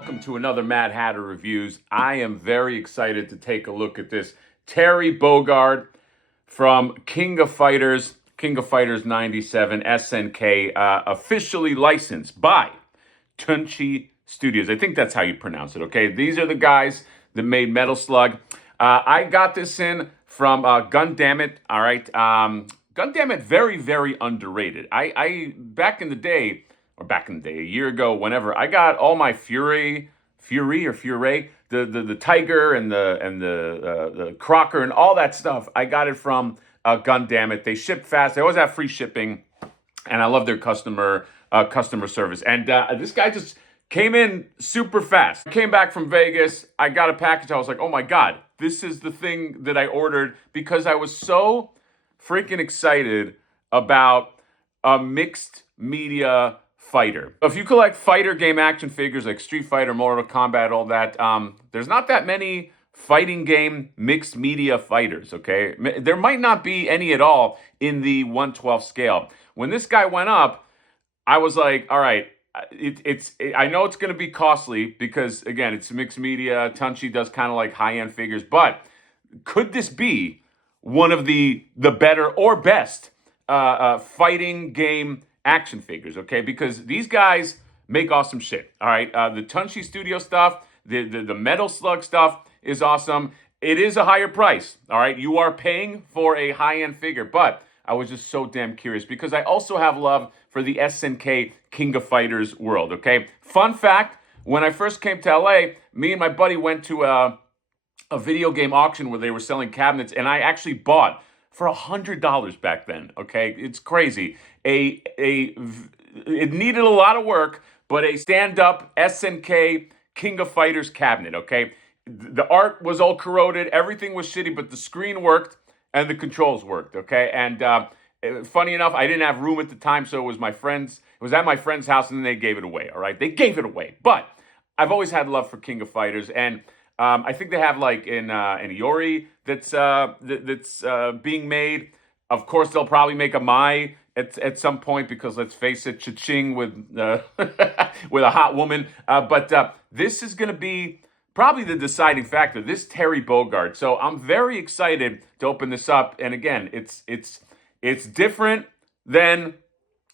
welcome to another Mad Hatter Reviews. I am very excited to take a look at this Terry Bogard from King of Fighters 97 SNK, officially licensed by Tunshi Studios. I think that's how you pronounce it, okay? These are the guys that made Metal Slug. I got this in from Gundammit, all right? Gundammit, very, very underrated. I back in the day, a year ago, whenever, I got all my Fury, the Tiger and the Crocker and all that stuff. I got it from Gundammit. They ship fast. They always have free shipping, and I love their customer service. And this guy just came in super fast. Came back from Vegas. I got a package. I was like, oh my God, this is the thing that I ordered, because I was so freaking excited about a mixed media fighter. If you collect fighter game action figures like Street Fighter, Mortal Kombat, all that, there's not that many fighting game mixed media fighters, okay? There might not be any at all in the 1/12 scale. When this guy went up, I was like, all right, I know it's going to be costly because, again, it's mixed media. Tunshi does kind of like high-end figures, but could this be one of the better or best fighting game action figures, okay? Because these guys make awesome shit, all right? The Tunshi Studio stuff, the Metal Slug stuff is awesome. It is a higher price, all right? You are paying for a high-end figure, but I was just so damn curious because I also have love for the SNK King of Fighters world, okay? Fun fact, when I first came to LA, me and my buddy went to a video game auction where they were selling cabinets, and I actually bought for $100 back then, okay? It's crazy. It needed a lot of work, but a stand-up SNK King of Fighters cabinet, okay? The art was all corroded, everything was shitty, but the screen worked and the controls worked, okay? And funny enough, I didn't have room at the time, so it was at my friend's house, and then they gave it away, all right? They gave it away, but I've always had love for King of Fighters, and I think they have like an Iori that's being made. Of course, they'll probably make a Mai at some point because, let's face it, cha-ching with with a hot woman. But this is going to be probably the deciding factor. This Terry Bogard. So I'm very excited to open this up. And again, it's different than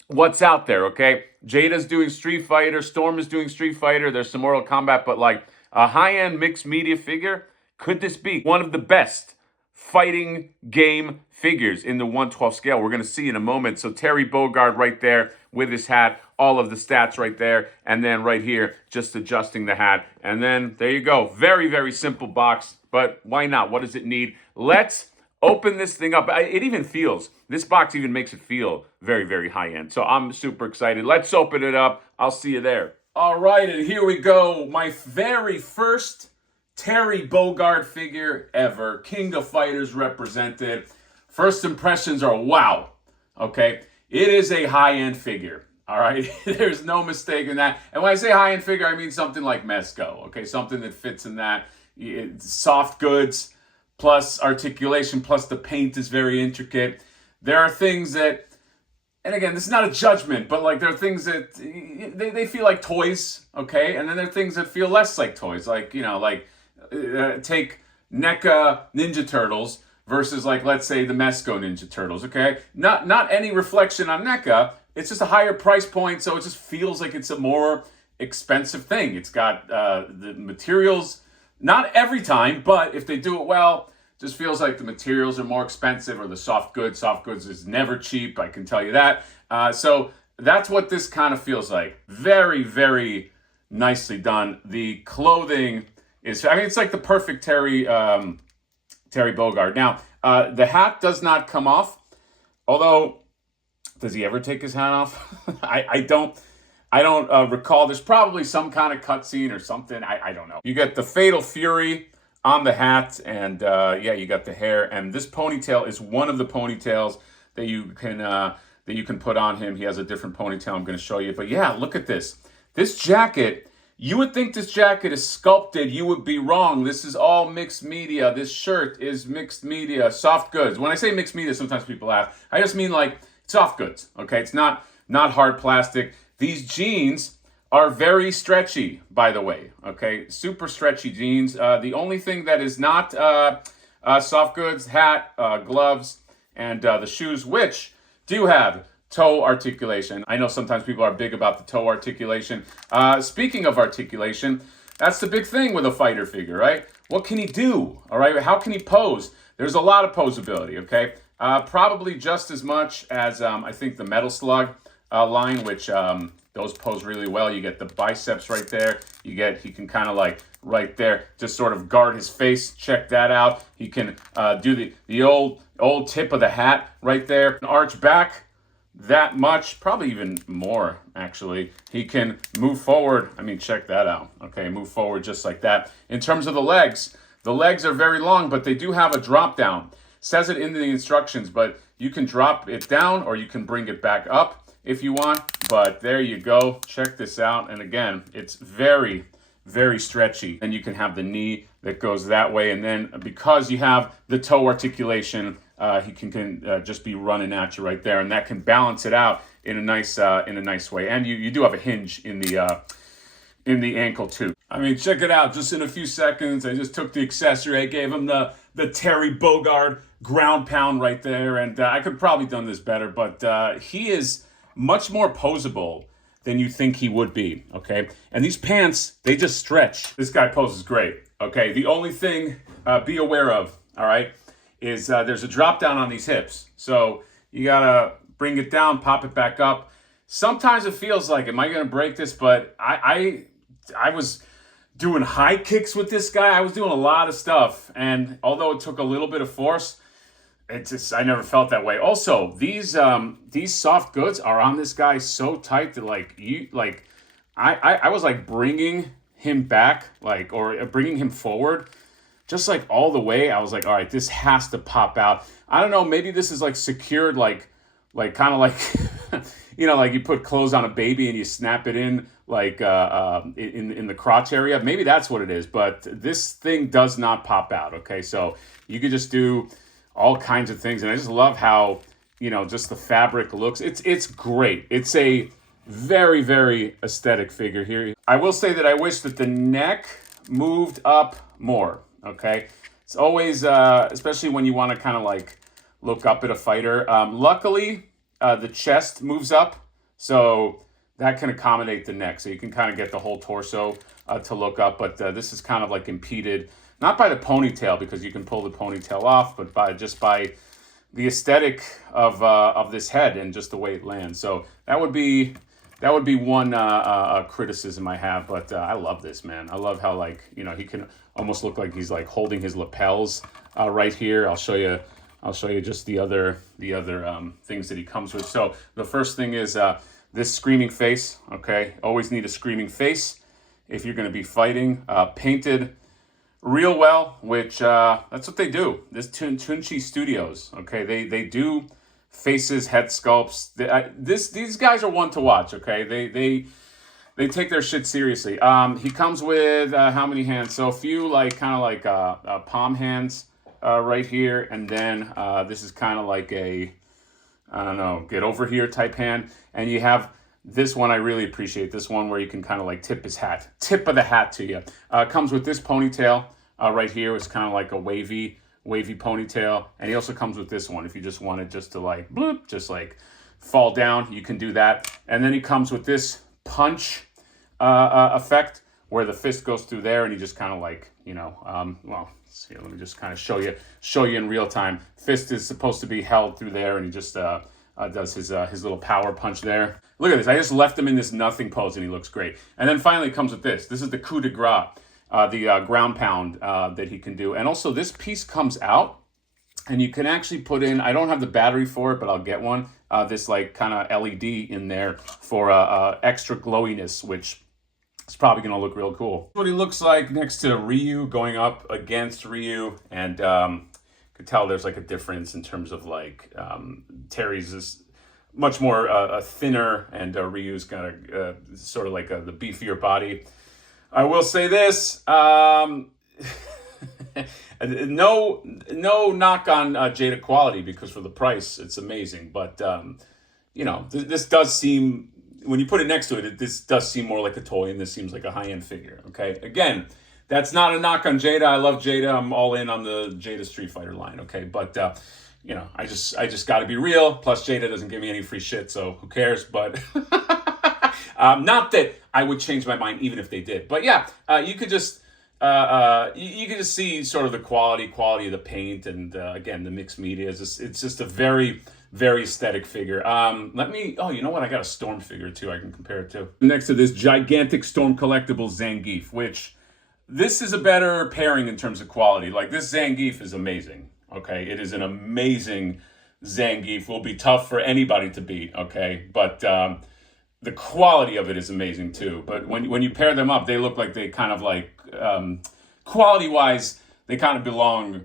what's out there. Okay, Jada's doing Street Fighter, Storm is doing Street Fighter. There's some Mortal Kombat, but like a high-end mixed media figure, could this be one of the best fighting game figures in the 1/12 scale? We're going to see in a moment. So Terry Bogard right there with his hat, all of the stats right there, and then right here, just adjusting the hat. And then there you go. Very, very simple box, but why not? What does it need? Let's open this thing up. This box even makes it feel very, very high-end. So I'm super excited. Let's open it up. I'll see you there. All right, and here we go. My very first Terry Bogard figure ever. King of Fighters represented. First impressions are wow, okay? It is a high-end figure, all right? There's no mistake in that. And when I say high-end figure, I mean something like Mezco, okay? Something that fits in that. Soft goods, plus articulation, plus the paint is very intricate. There are things that, and again, this is not a judgment, but like there are things that they feel like toys, okay? And then there are things that feel less like toys, like, you know, like take NECA Ninja Turtles versus like, let's say, the Mezco Ninja Turtles, okay? Not any reflection on NECA. It's just a higher price point, so it just feels like it's a more expensive thing. It's got the materials, not every time, but if they do it well, just feels like the materials are more expensive, or the soft goods. Soft goods is never cheap, I can tell you that. So that's what this kind of feels like. Very, very nicely done. The clothing is, I mean, it's like the perfect Terry Bogard. Now, the hat does not come off, although, does he ever take his hat off? I don't recall. There's probably some kind of cutscene or something. I don't know. You get the Fatal Fury on the hat, and yeah, you got the hair, and this ponytail is one of the ponytails that you can put on him. He has a different ponytail I'm going to show you, but yeah, look at this. This jacket, you would think this jacket is sculpted. You would be wrong. This is all mixed media. This shirt is mixed media, soft goods. When I say mixed media, sometimes people laugh. I just mean like soft goods, okay? It's not hard plastic. These jeans are very stretchy, by the way. Okay, super stretchy jeans. The only thing that is not soft goods, hat, gloves, and the shoes, which do have toe articulation. I know sometimes people are big about the toe articulation. Speaking of articulation, that's the big thing with a fighter figure, right? What can he do? All right, how can he pose? There's a lot of posability, okay? Probably just as much as I think the Metal Slug line, which those pose really well. You get the biceps right there. He can kind of like right there, just sort of guard his face. Check that out. He can do the old tip of the hat right there. Arch back that much, probably even more actually. He can move forward. I mean, check that out. Okay, move forward just like that. In terms of the legs are very long, but they do have a drop down. Says it in the instructions, but you can drop it down or you can bring it back up if you want. But there you go. Check this out. And again, it's very, very stretchy. And you can have the knee that goes that way. And then because you have the toe articulation, he can just be running at you right there. And that can balance it out in a nice way. And you do have a hinge in the ankle too. I mean, check it out. Just in a few seconds, I just took the accessory. I gave him the Terry Bogard ground pound right there. And I could probably done this better, but he is much more posable than you think he would be, okay? And these pants, they just stretch. This guy poses great, okay? The only thing be aware of, all right, is there's a drop down on these hips. So you gotta bring it down, pop it back up. Sometimes it feels like, am I gonna break this? But I was doing high kicks with this guy. I was doing a lot of stuff. And although it took a little bit of force, I never felt that way. Also, these soft goods are on this guy so tight that I was like bringing him back, or bringing him forward, just like all the way. I was like, all right, this has to pop out. I don't know, maybe this is like secured, like kind of like, like you put clothes on a baby and you snap it in, like in the crotch area. Maybe that's what it is, but this thing does not pop out. Okay, so you could just do all kinds of things, and I just love how just the fabric looks. It's great. It's a very, very aesthetic figure here. I will say that I wish that the neck moved up more. Okay, it's always especially when you want to kind of like look up at a fighter. Luckily, the chest moves up, so that can accommodate the neck, so you can kind of get the whole torso to look up. But this is kind of like impeded, not by the ponytail, because you can pull the ponytail off, but by the aesthetic of this head and just the way it lands. So that would be one criticism I have. But I love this, man. I love how he can almost look like he's like holding his lapels right here. I'll show you just the other things that he comes with. So the first thing is this screaming face. Okay, always need a screaming face if you're going to be fighting. Painted real well, which that's what they do. This Tunshi Studios, okay, they do faces, head sculpts. These guys are one to watch. Okay, they take their shit seriously. He comes with how many hands? So a few palm hands right here, and then this is kind of like a, I don't know, get over here type hand, and you have this one. I really appreciate this one where you can kind of like tip of the hat to you. Comes with this ponytail right here. It's kind of like a wavy ponytail, and he also comes with this one if you just want it just to like bloop, just like fall down, you can do that. And then he comes with this punch effect where the fist goes through there, and he just kind of like well, let's see, let me just kind of show you in real time. Fist is supposed to be held through there, and he just does his little power punch there. Look at this. I just left him in this nothing pose, and he looks great. And then finally it comes with this. This is the coup de grace, the ground pound that he can do. And also this piece comes out, and you can actually put in, I don't have the battery for it, but I'll get one, this like kind of LED in there for extra glowiness, which is probably going to look real cool. What he looks like next to Ryu, going up against Ryu, and could tell there's like a difference in terms of like Terry's is much more thinner, and Ryu's got a sort of like the beefier body. I will say this, no knock on Jada quality, because for the price it's amazing, but this does seem when you put it next to it, this does seem more like a toy, and this seems like a high-end figure. Okay, again, that's not a knock on Jada. I love Jada. I'm all in on the Jada Street Fighter line. Okay, but you know, I just got to be real. Plus, Jada doesn't give me any free shit, so who cares? But not that I would change my mind even if they did. But yeah, you could just you could just see sort of the quality of the paint, and again, the mixed media is it's just a very aesthetic figure. Oh, you know what? I got a Storm figure too I can compare it to. Next to this gigantic Storm collectible Zangief, which this is a better pairing in terms of quality. Like, this Zangief is amazing. Okay, it is an amazing Zangief. Will be tough for anybody to beat. Okay, but the quality of it is amazing too. But when you pair them up, they look like they kind of like quality wise, they kind of belong.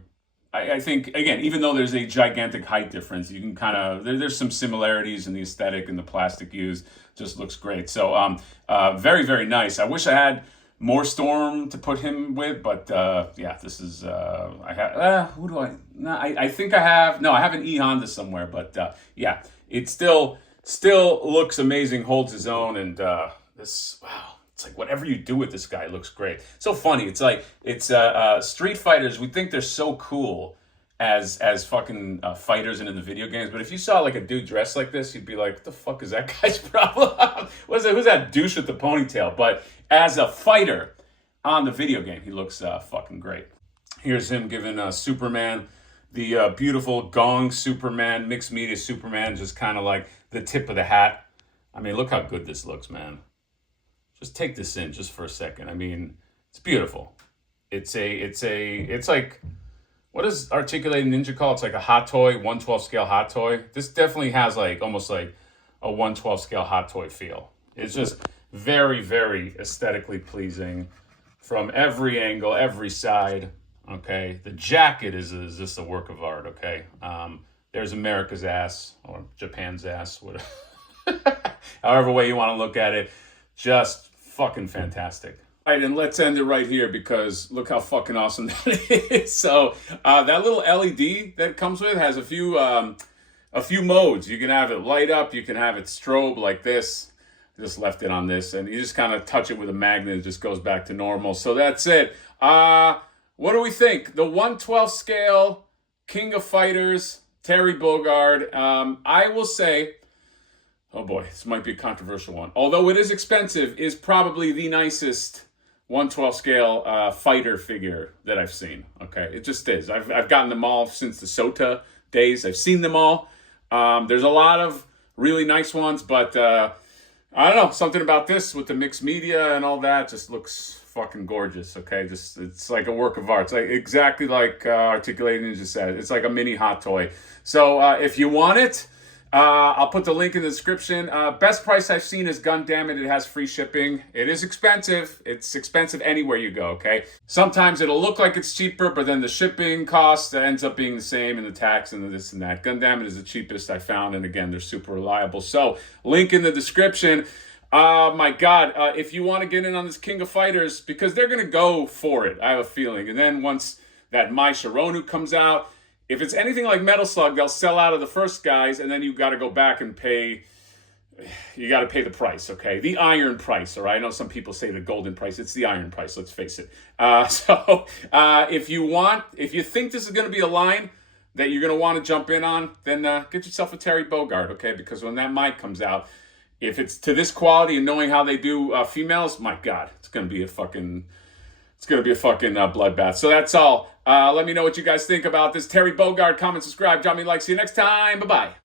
I think, again, even though there's a gigantic height difference, you can kind of, there's some similarities in the aesthetic, and the plastic used just looks great. So very nice. I wish I had more Storm to put him with, but yeah, this is, I have, who do I, no, I think I have, no, I have an E Honda somewhere, but yeah, it still looks amazing, holds his own, and this, wow. It's like whatever you do with this guy, it looks great. So funny. It's like, it's Street Fighters, we think they're so cool as fucking fighters and in the video games, but if you saw like a dude dressed like this, you'd be like, what the fuck is that guy's problem? Who's that douche with the ponytail? But as a fighter on the video game, he looks fucking great. Here's him giving Superman the beautiful Gong Superman, mixed media Superman, just kind of like the tip of the hat. I mean, look how good this looks, man. Just take this in just for a second. I mean, it's beautiful. It's like, what does Articulated Ninja call it? It's like a hot toy, 1/12 scale hot toy. This definitely has like almost like a 1/12 scale hot toy feel. It's just very aesthetically pleasing from every angle, every side. Okay, the jacket is just a work of art. Okay, there's America's ass or Japan's ass, whatever. However way you want to look at it, just fucking fantastic. All right, and let's end it right here because look how fucking awesome that is. So that little LED that comes with has a few modes. You can have it light up, you can have it strobe like this. Just left it on this, and you just kind of touch it with a magnet, it just goes back to normal. So that's it. What do we think? The 1/12 scale King of Fighters, Terry Bogard. I will say, oh boy, this might be a controversial one. Although it is expensive, is probably the nicest 1/12 scale fighter figure that I've seen. Okay, it just is. I've gotten them all since the Sota days. I've seen them all. There's a lot of really nice ones, but I don't know, something about this with the mixed media and all that just looks fucking gorgeous. Okay, just it's like a work of art. It's like exactly like Articulation Ninja said. It's like a mini hot toy. So if you want it, I'll put the link in the description. Best price I've seen is Gundam. It has free shipping. It is expensive. It's expensive anywhere you go, okay? Sometimes it'll look like it's cheaper, but then the shipping cost ends up being the same, and the tax and the this and that. Gundam is the cheapest I found, and again, they're super reliable. So, link in the description. My God, if you want to get in on this King of Fighters, because they're going to go for it, I have a feeling. And then once that Mai Shirono comes out, if it's anything like Metal Slug, they'll sell out of the first guys, and then you got to go back and pay. You got to pay the price, okay? The iron price, all right? I know some people say the golden price. It's the iron price, let's face it. So if you think this is going to be a line that you're going to want to jump in on, then get yourself a Terry Bogard, okay? Because when that mic comes out, if it's to this quality and knowing how they do females, my God, it's going to be a fucking bloodbath. So that's all. Let me know what you guys think about this. Terry Bogard, comment, subscribe, drop me a like. See you next time. Bye-bye.